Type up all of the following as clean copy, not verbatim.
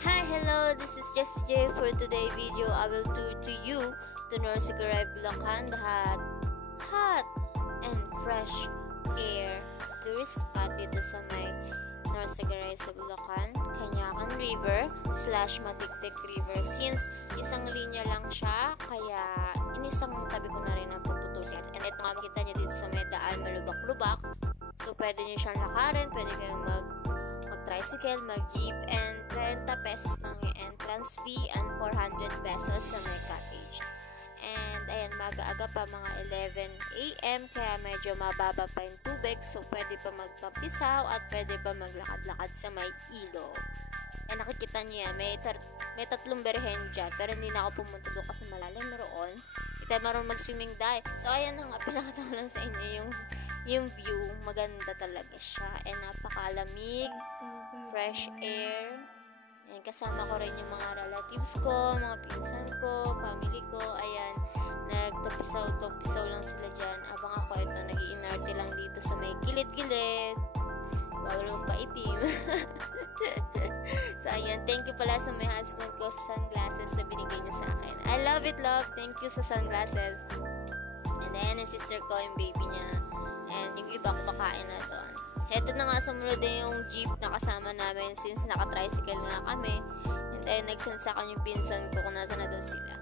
Hi, hello, this is Jessie J. For today's video, I will tour to you to Norsagaray, Bulacan, the hot and fresh air tourist spot dito sa may Norsagaray sa Bulacan, Canyacan River / Matiktik River. Since isang linya lang siya, kaya inisang tabi ko na rin ang pagtutusin. And ito nga makita niyo dito sa may daan, malubak-lubak. So pwede niyo siyang lakarin, pwede kayong mag-tricycle, mag-jeep, and 30 pesos lang yung entrance fee and 400 pesos sa may cottage. And ayan, maaga-aga pa, mga 11 AM, kaya medyo mababa pa yung tubig, so pwede pa magpapisaw at pwede pa maglakad-lakad sa may ilog. And nakikita niyo yan, may tatlong berhen dyan, pero hindi na ako pumunta doon kasi malalim roon. Hindi tayo marunong mag-swimming dive. So ayan na nga, pinakatawa lang sa inyo yung view, maganda talaga siya, and napakalamig, fresh air. Ayan, kasama ko rin yung mga relatives ko, mga pinsan ko, family ko. Ayan, nagtapisaw lang sila dyan. Abang ako ito, nag-iinarte lang dito sa may gilid-gilid. Bawal magpaitim. So ayan, thank you pala sa my husband ko sa sunglasses na binigay niya sa akin. I love it, love. Thank you sa sunglasses. And then, yung sister ko, yung baby niya. And yung iba kumakain na doon. So, ito na nga, sumunod din yung jeep na kasama namin since naka-tricycle na kami. And then, nagsansakan yung pinsan ko kung nasa na doon sila.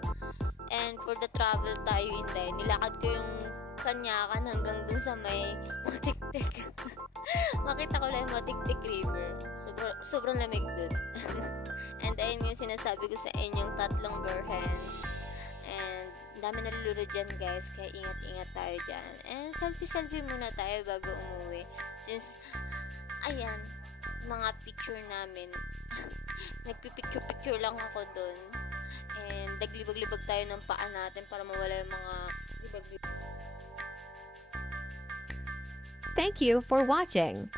And for the travel tayo, hindi. Nilakad ko yung Canyacan hanggang dun sa may Matiktik. Makita ko lang yung Matiktik River. Sobrang lamig dun. And ayun yung sinasabi ko sa inyong tatlong berhen. And dami nalulunod dyan, guys, kaya ingat-ingat tayo dyan. And selfie muna tayo bago umuwi. Since, ayan, mga picture namin, nagpipicture lang ako dun. And naglibag-libag tayo ng paa natin para mawala yung mga libag-libag. Thank you for watching.